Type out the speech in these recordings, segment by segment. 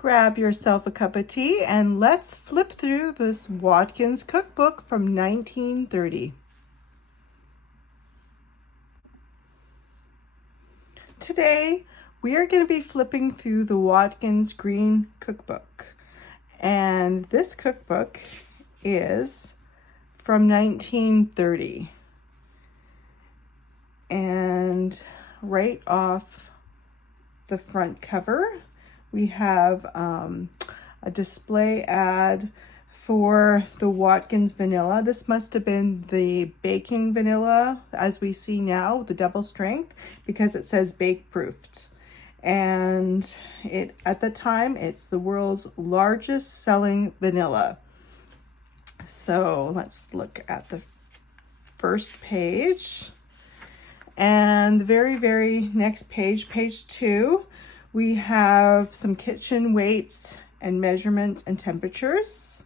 Grab yourself a cup of tea and let's flip through this Watkins Cookbook from 1930. Today, we are going to be flipping through the Watkins Green Cookbook. And this cookbook is from 1930. And right off the front cover, we have a display ad for the Watkins vanilla. This must have been the baking vanilla as we see now, the double strength, because it says bake proofed. And at the time, it's the world's largest selling vanilla. So let's look at the first page. And the very next page, page 2, we have some kitchen weights and measurements and temperatures,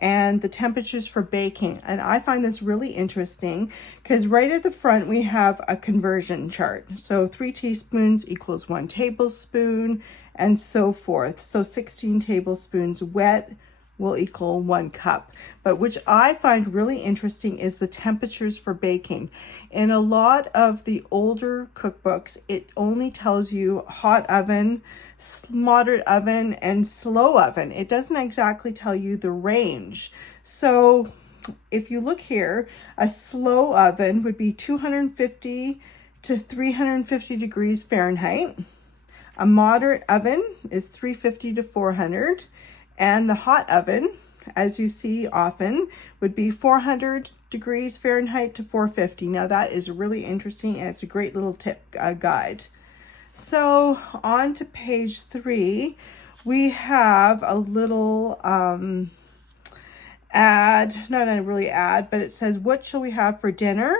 and the temperatures for baking. And I find this really interesting because right at the front we have a conversion chart. So 3 teaspoons equals 1 tablespoon and so forth. So 16 tablespoons wet will equal 1 cup. But which I find really interesting is the temperatures for baking. In a lot of the older cookbooks, it only tells you hot oven, moderate oven, and slow oven. It doesn't exactly tell you the range. So if you look here, a slow oven would be 250 to 350 degrees Fahrenheit. A moderate oven is 350 to 400. And the hot oven, as you see often, would be 400 degrees Fahrenheit to 450. Now that is really interesting, and it's a great little tip guide. So on to page 3, we have a little ad, not a really ad, but it says, what shall we have for dinner?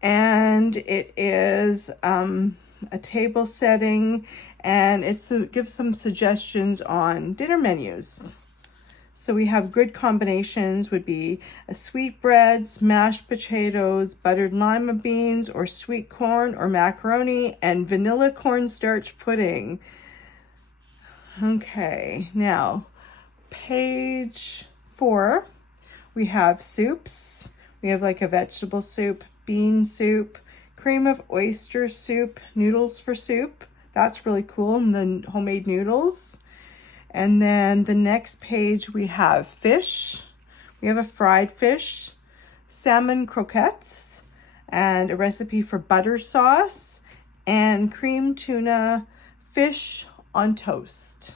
And it is a table setting, and it gives some suggestions on dinner menus. So we have good combinations would be a sweetbreads, mashed potatoes, buttered lima beans, or sweet corn or macaroni, and vanilla cornstarch pudding. Okay, now page 4, we have soups. We have like a vegetable soup, bean soup, cream of oyster soup, noodles for soup. That's really cool, and the homemade noodles. And then the next page we have fish. We have a fried fish, salmon croquettes, and a recipe for butter sauce, and cream tuna fish on toast.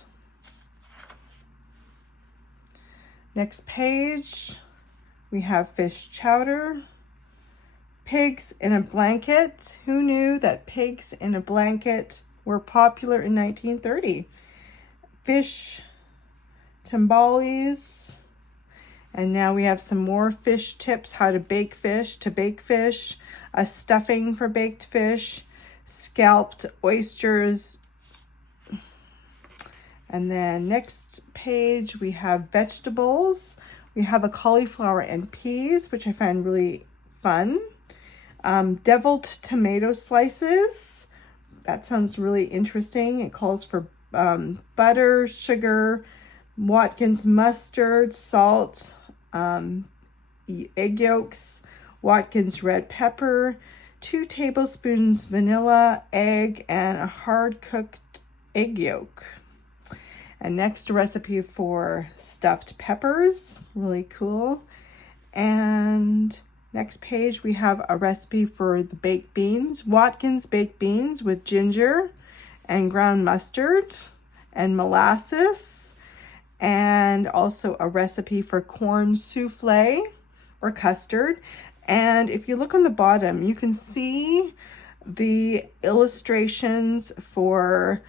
Next page, we have fish chowder, pigs in a blanket. Who knew that pigs in a blanket were popular in 1930? Fish tamales. And now we have some more fish tips, how to bake fish, a stuffing for baked fish, scalped oysters. And then next page, we have vegetables. We have a cauliflower and peas, which I find really fun. Deviled tomato slices. That sounds really interesting. It calls for butter, sugar, Watkins mustard, salt, egg yolks, Watkins red pepper, 2 tablespoons vanilla, egg, and a hard cooked egg yolk. And next, a recipe for stuffed peppers, really cool. And next page, we have a recipe for the baked beans, Watkins baked beans with ginger and ground mustard and molasses, and also a recipe for corn souffle or custard. And if you look on the bottom, you can see the illustrations for,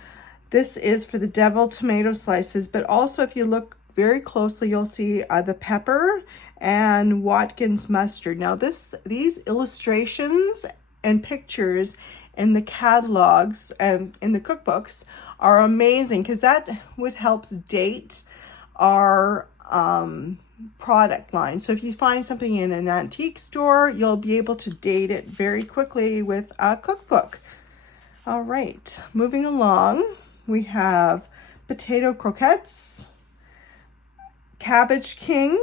this is for the deviled tomato slices, but also if you look very closely, you'll see the pepper and Watkins mustard. Now these illustrations and pictures in the catalogs and in the cookbooks are amazing, because that helps date our product line. So if you find something in an antique store, you'll be able to date it very quickly with a cookbook. All right, moving along, we have potato croquettes, cabbage king,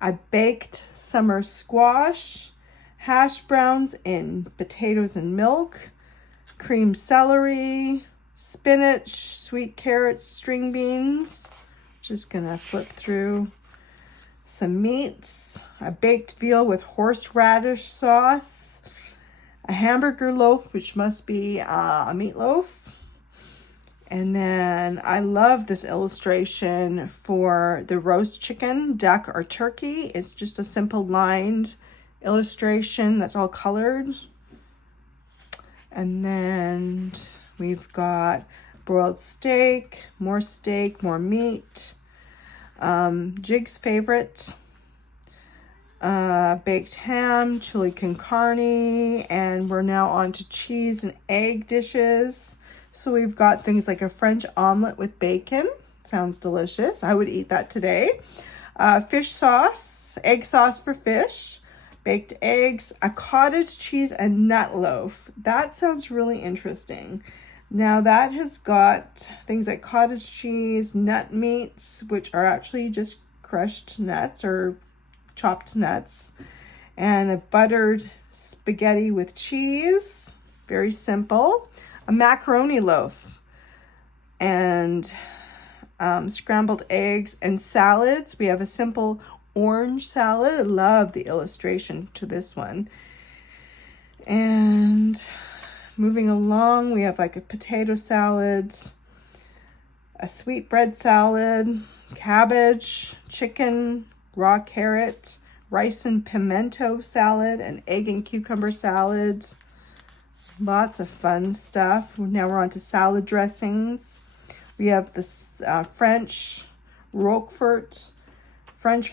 a baked summer squash, hash browns in potatoes and milk, cream celery, spinach, sweet carrots, string beans. Just gonna flip through some meats, a baked veal with horseradish sauce, a hamburger loaf, which must be a meatloaf. And then I love this illustration for the roast chicken, duck, or turkey. It's just a simple lined illustration that's all colored. And then we've got broiled steak, more meat, Jig's favorite, baked ham, chili con carne, and we're now on to cheese and egg dishes. So we've got things like a French omelet with bacon. Sounds delicious. I would eat that today. Fish sauce, egg sauce for fish, baked eggs, a cottage cheese and nut loaf. That sounds really interesting. Now that has got things like cottage cheese, nut meats, which are actually just crushed nuts or chopped nuts, and a buttered spaghetti with cheese. Very simple. A macaroni loaf, and scrambled eggs and salads. We have a simple orange salad. I love the illustration to this one. And moving along, we have like a potato salad, a sweetbread salad, cabbage, chicken, raw carrot, rice and pimento salad, and egg and cucumber salad. Lots of fun stuff. Now we're on to salad dressings. We have this French Roquefort, French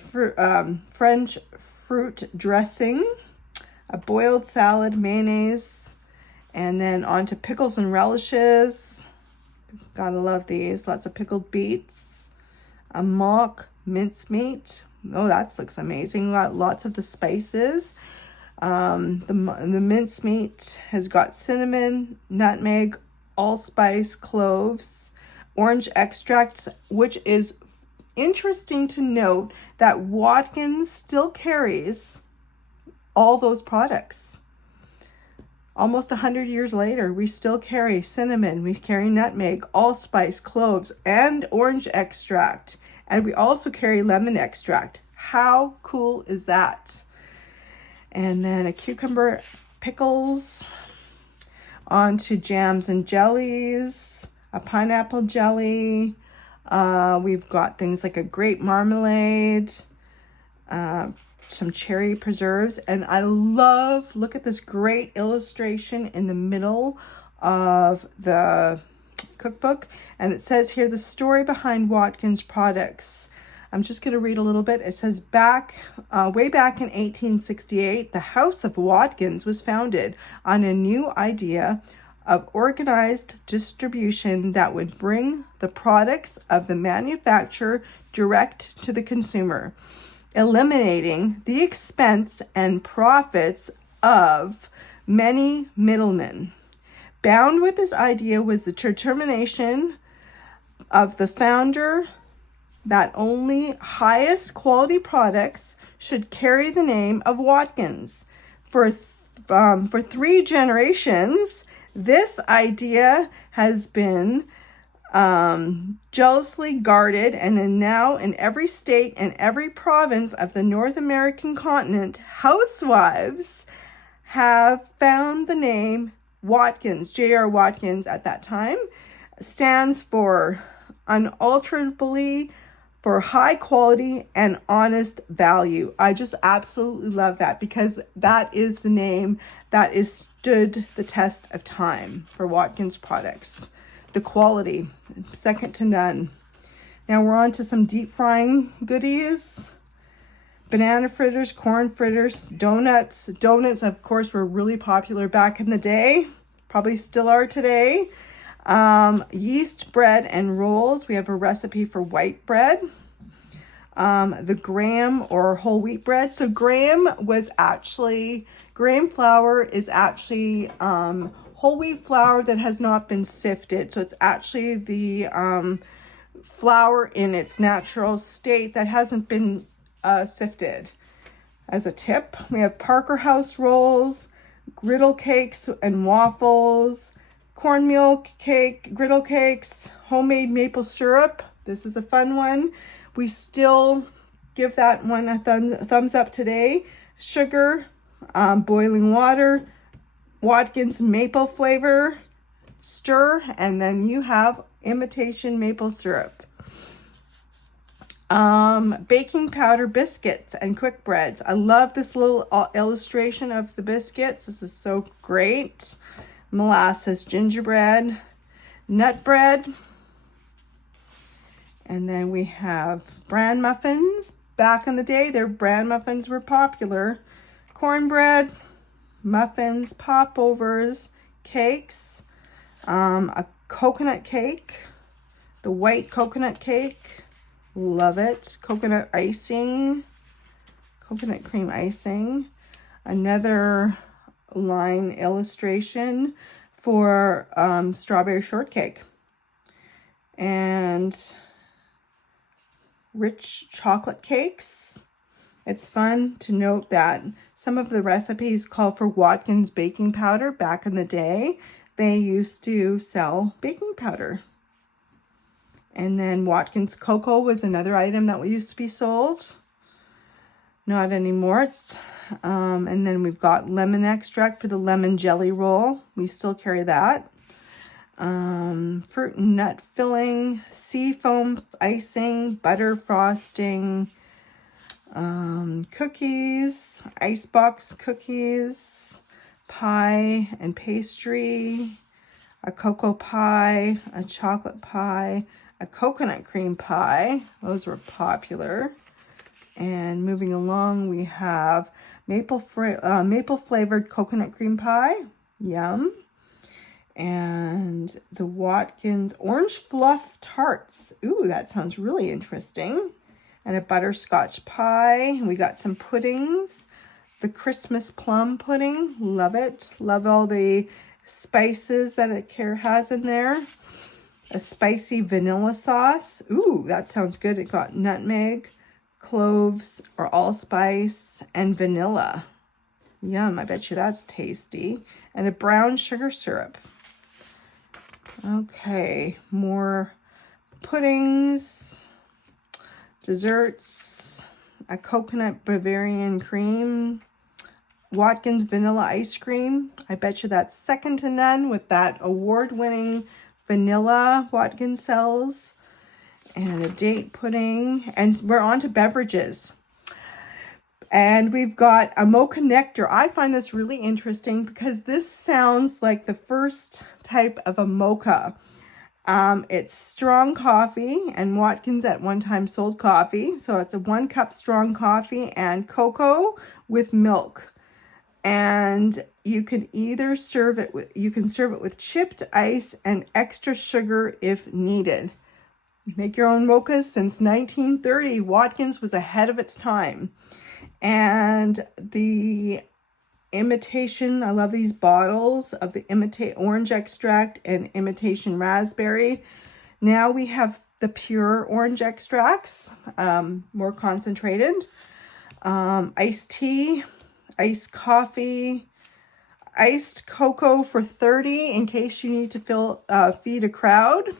fruit dressing, a boiled salad, mayonnaise, and then on to pickles and relishes. Gotta love these. Lots of pickled beets, a mock mincemeat. Oh, that looks amazing. Lots of the spices. The mincemeat has got cinnamon, nutmeg, allspice, cloves, orange extracts, which is interesting to note that Watkins still carries all those products. Almost 100 years later, we still carry cinnamon, we carry nutmeg, allspice, cloves, and orange extract. And we also carry lemon extract. How cool is that? And then a cucumber pickles, on to jams and jellies, a pineapple jelly. We've got things like a grape marmalade, some cherry preserves. And I love, look at this great illustration in the middle of the cookbook. And it says here, the story behind Watkins products. I'm just going to read a little bit. It says, way back in 1868, the House of Watkins was founded on a new idea of organized distribution that would bring the products of the manufacturer direct to the consumer, eliminating the expense and profits of many middlemen. Bound with this idea was the determination of the founder that only highest quality products should carry the name of Watkins. For 3 generations, this idea has been jealously guarded, and now in every state and every province of the North American continent, housewives have found the name Watkins. J.R. Watkins at that time stands for unalterably for high quality and honest value. I just absolutely love that, because that is the name that is stood the test of time for Watkins products. The quality, second to none. Now we're on to some deep frying goodies. Banana fritters, corn fritters, donuts. Donuts, of course, were really popular back in the day. Probably still are today. Yeast bread and rolls. We have a recipe for white bread. The graham or whole wheat bread. So graham flour is actually whole wheat flour that has not been sifted. So it's actually the flour in its natural state that hasn't been sifted. As a tip, we have Parker House rolls, griddle cakes and waffles, cornmeal cake, griddle cakes, homemade maple syrup. This is a fun one. We still give that one a thumbs up today. Sugar, boiling water, Watkins maple flavor, stir, and then you have imitation maple syrup. Baking powder biscuits and quick breads. I love this little illustration of the biscuits. This is so great. Molasses gingerbread, nut bread, and then we have bran muffins. Back in the day, their bran muffins were popular. Cornbread, muffins, popovers, cakes, a coconut cake, the white coconut cake. Love it. Coconut icing, coconut cream icing. Another line illustration for strawberry shortcake. And rich chocolate cakes. It's fun to note that some of the recipes call for Watkins baking powder. Back in the day, they used to sell baking powder. And then Watkins cocoa was another item that used to be sold. Not anymore. And then we've got lemon extract for the lemon jelly roll. We still carry that. Fruit and nut filling, sea foam icing, butter frosting, cookies, icebox cookies, pie and pastry, a cocoa pie, a chocolate pie, a coconut cream pie. Those were popular. And moving along, we have maple flavored coconut cream pie. Yum. And the Watkins orange fluff tarts. Ooh, that sounds really interesting. And a butterscotch pie. We got some puddings. The Christmas plum pudding. Love it. Love all the spices that it has in there. A spicy vanilla sauce. Ooh, that sounds good. It got nutmeg, cloves or allspice, and vanilla. Yum, I bet you that's tasty. And a brown sugar syrup. Okay, more puddings, desserts, a coconut Bavarian cream, Watkins vanilla ice cream. I bet you that's second to none with that award-winning vanilla Watkins sells, and a date pudding. And we're on to beverages. And we've got a mocha nectar. I find this really interesting because this sounds like the first type of a mocha. It's strong coffee, and Watkins at one time sold coffee. So it's a 1 cup strong coffee and cocoa with milk. And you can either serve it with chipped ice and extra sugar if needed. Make your own mochas. Since 1930, Watkins was ahead of its time. And the imitation, I love these bottles of the orange extract and imitation raspberry. Now we have the pure orange extracts, more concentrated. Iced tea, iced coffee, iced cocoa for $30 in case you need to feed a crowd.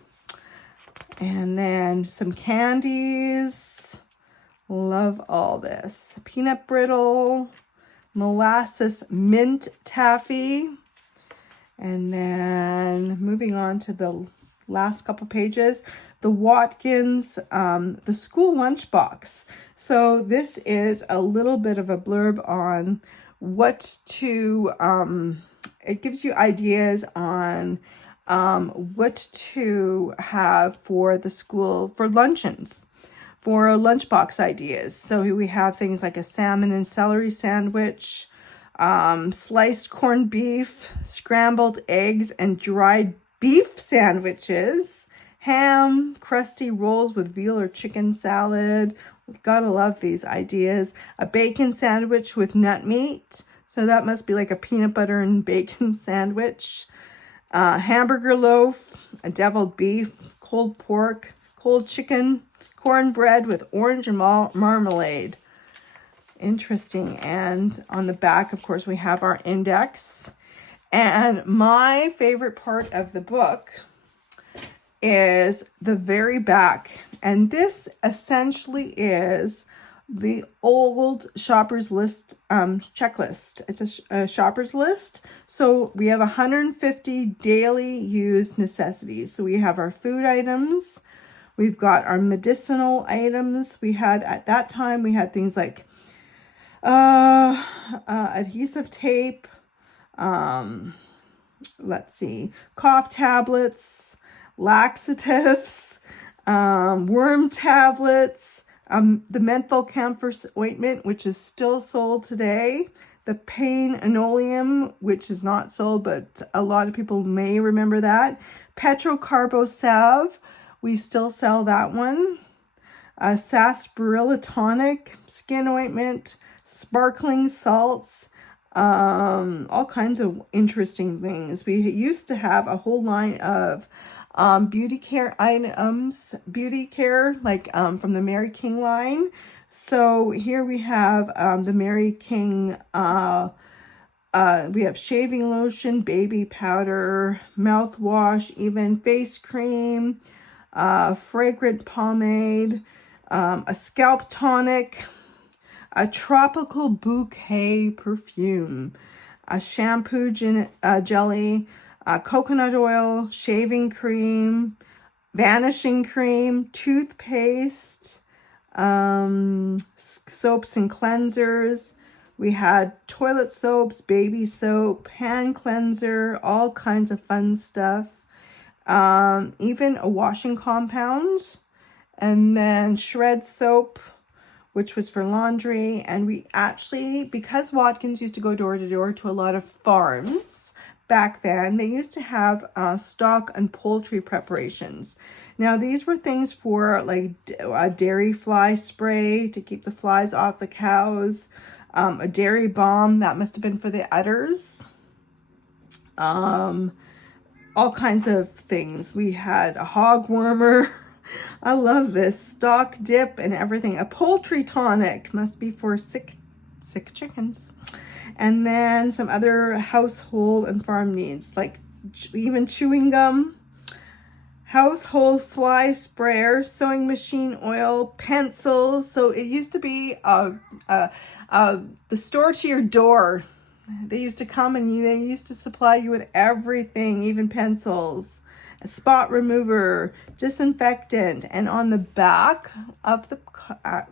And then some candies. Love all this. Peanut brittle, molasses mint taffy. And then moving on to the last couple pages, the Watkins, the school lunchbox. So this is a little bit of a blurb on what to, it gives you ideas on what to have for the school, for luncheons, for lunchbox ideas. So we have things like a salmon and celery sandwich, sliced corned beef, scrambled eggs and dried beef sandwiches, ham, crusty rolls with veal or chicken salad. Gotta love these ideas. A bacon sandwich with nut meat. So that must be like a peanut butter and bacon sandwich. hamburger loaf, a deviled beef, cold pork, cold chicken, cornbread with orange and marmalade. Interesting. And on the back, of course, we have our index. And my favorite part of the book is the very back. And this essentially is the old shopper's list checklist. It's a shopper's list. So we have 150 daily used necessities. So we have our food items. We've got our medicinal items. We had, at that time, we had things like adhesive tape, let's see, cough tablets, laxatives, worm tablets, the menthol camphor ointment, which is still sold today, the pain anoleum, which is not sold, but a lot of people may remember that, petrocarbo salve, we still sell that one, sarsaparilla tonic, skin ointment, sparkling salts, all kinds of interesting things. We used to have a whole line of beauty care items, like from the Mary King line. So here we have the Mary King, we have shaving lotion, baby powder, mouthwash, even face cream, fragrant pomade, a scalp tonic, a tropical bouquet perfume, a shampoo jelly, coconut oil, shaving cream, vanishing cream, toothpaste, soaps and cleansers. We had toilet soaps, baby soap, hand cleanser, all kinds of fun stuff. Even a washing compound, and then shred soap, which was for laundry. And we actually, because Watkins used to go door to door to a lot of farms back then, they used to have stock and poultry preparations. Now, these were things for like a dairy fly spray to keep the flies off the cows, a dairy balm, that must have been for the udders, all kinds of things. We had a hog wormer. I love this. Stock dip and everything. A poultry tonic, must be for sick chickens. And then some other household and farm needs, like even chewing gum, household fly sprayer, sewing machine oil, pencils. So it used to be the store to your door. They used to come and they used to supply you with everything, even pencils, a spot remover, disinfectant. And on the back of the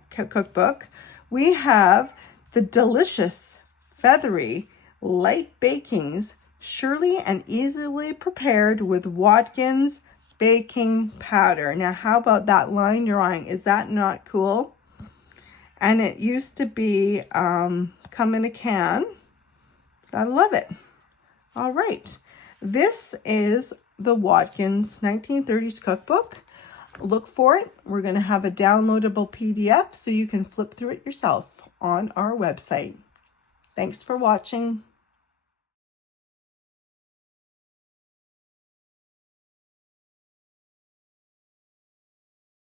cookbook, we have the delicious, feathery, light bakings, surely and easily prepared with Watkins baking powder. Now, how about that line drawing? Is that not cool? And it used to be come in a can. Gotta love it. All right. This is the Watkins 1930s cookbook. Look for it. We're going to have a downloadable PDF so you can flip through it yourself on our website. Thanks for watching.